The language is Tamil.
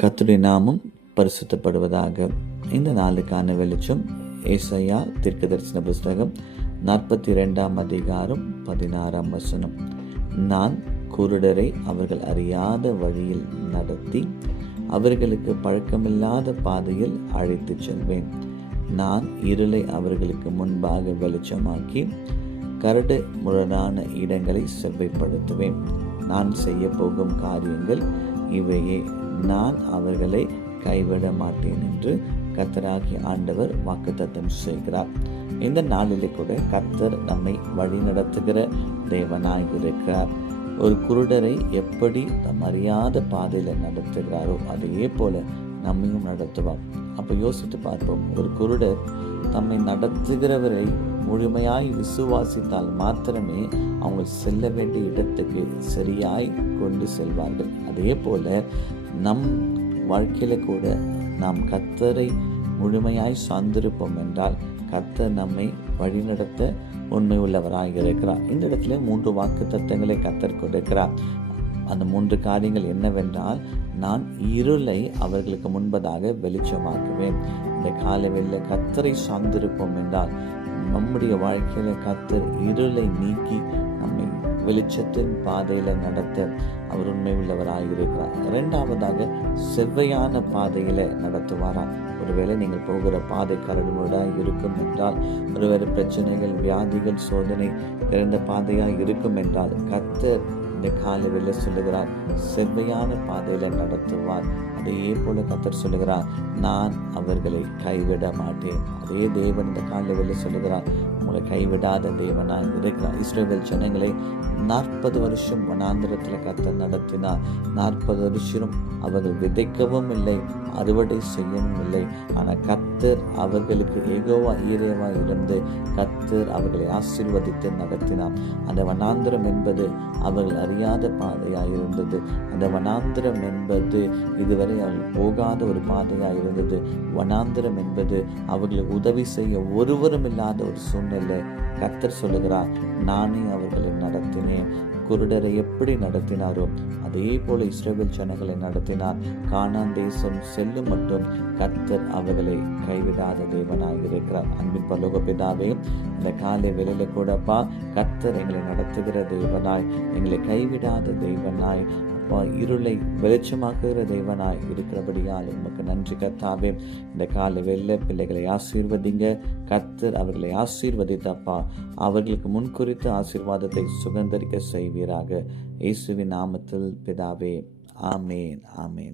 கர்த்தருடைய நாமம் பரிசுத்தப்படுவதாக. இந்த நாளுக்கான வெளிச்சம் ஏசாயா தீர்க்கதரிசன புஸ்தகம் 42 அதிகாரம் 16 நான் குருடரை அவர்கள் அறியாத வழியில் நடத்தி அவர்களுக்கு பழக்கமில்லாத பாதையில் அழைத்துச் செல்வேன். நான் இருளை அவர்களுக்கு முன்பாக வெளிச்சமாக்கி கரடு முரடான இடங்களை செவ்வைப்படுத்துவேன். நான் செய்ய போகும் காரியங்கள் இவையே, நான் அவர்களை கைவிட மாட்டேன் என்று கர்த்தராகிய ஆண்டவர் வாக்குத்தத்தம் செய்கிறார். இந்த நாளிலே கூட கர்த்தர் நம்மை வழி நடத்துகிற தேவனாய் இருக்கிறார். ஒரு குருடரை எப்படி நம் அறியாத பாதையில நடத்துகிறாரோ அதே போல நம்மையும் நடத்துவார். அப்ப யோசித்து பார்ப்போம். ஒரு குருடர் தம்மை நடத்துகிறவரை முழுமையாய் விசுவாசித்தால் மாத்திரமே அவங்க செல்ல வேண்டிய இடத்துக்கு சரியாய் கொண்டு செல்வார்கள். அதே போல நம் வாழ்க்கையில கூட நாம் கர்த்தரை முழுமையாய் சார்ந்திருப்போம் என்றால் கர்த்தர் நம்மை வழிநடத்த உண்மை உள்ளவராக இருக்கிறார். இந்த இடத்துல 3 வாக்கு தத்தங்களை கர்த்தர் கொடுக்கிறார். அந்த 3 காரியங்கள் என்னவென்றால், நான் இருளை அவர்களுக்கு முன்பதாக வெளிச்சமாக்குவேன். இந்த காலவெளியில கர்த்தரை சார்ந்திருப்போம் என்றால் நம்முடைய வாழ்க்கையில கர்த்தர் இருளை நீக்கி நம்மை வெளிச்சத்தின் பாதையில நடத்த அவர் உண்மை உள்ளவராக இருக்கிறார். 2வது, செவ்வையான பாதையில நடத்துவாரா. ஒருவேளை நீங்கள் போகிற பாதை கரடுமுரடாக இருக்கும் என்றால், ஒருவேளை பிரச்சனைகள், வியாதிகள், சோதனை நிறைந்த பாதையாக இருக்கும் என்றால் கர்த்தர் இந்த காலையில சொல்லுகிறார், செவ்வையான பாதையில நடத்துவார். அதே போல கர்த்தர் சொல்லுகிறார், நான் அவர்களை கைவிட மாட்டேன். அதே தேவன் இந்த காலையில சொல்லுகிறார், உங்களை கைவிடாத தேவனாய் இருக்கிறார். இஸ்ரவேல் ஜனங்களை 40 வருஷம் வனாந்திரத்தில் கர்த்தர் நடத்தினார். 40 வருஷம் அவர்கள் விதைக்கவும் இல்லை, அறுவடை செய்யவும் இல்லை. ஆனால் கர்த்தர் அவர்களுக்கு யெகோவா ஈரேவா இருந்து கர்த்தர் அவர்களை ஆசீர்வதித்து நடத்தினார். அந்த வனாந்திரம் என்பது அவர்கள் அறியாத பாதையாக இருந்தது. அந்த வனாந்திரம் என்பது இதுவரை அவர்கள் போகாத ஒரு பாதையாக இருந்தது. வனாந்திரம் என்பது அவர்களுக்கு உதவி செய்ய ஒருவரும் இல்லாத ஒரு சூழ்நிலை. கர்த்தர் சொல்லுகிறார், நானே அவர்களை நடத்தினேன். குருடரை எப்படி நடத்தினாரோ அதே போல இஸ்ரவேல் ஜனங்களை நடத்தினார். கானான் தேசம் செல்லும் மட்டும் கர்த்தர் அவர்களை கைவிடாத தேவனாய் இருக்கிறார். அன்பின் பரலோக பிதாவே, இந்த காலை வேளையில கூடப்பா கர்த்தர் எங்களை நடத்துகிற தேவனாய், எங்களை கைவிடாத தேவனாய், அப்பா இருளை வெளிச்சமாக்குகிற தேவனாய் இருக்கிறபடியால் உமக்கு நன்றி கர்த்தாவே. இந்த காலை வேளையில பிள்ளைகளை ஆசீர்வதிங்க. கர்த்தர் அவர்களை ஆசீர்வதித்தப்பா அவர்களுக்கு முன்குறித்த ஆசீர்வாதத்தை சுகந்தரிக்க செய்வீராக. இயேசுவின் நாமத்தில் பிதாவே, ஆமேன், ஆமேன்.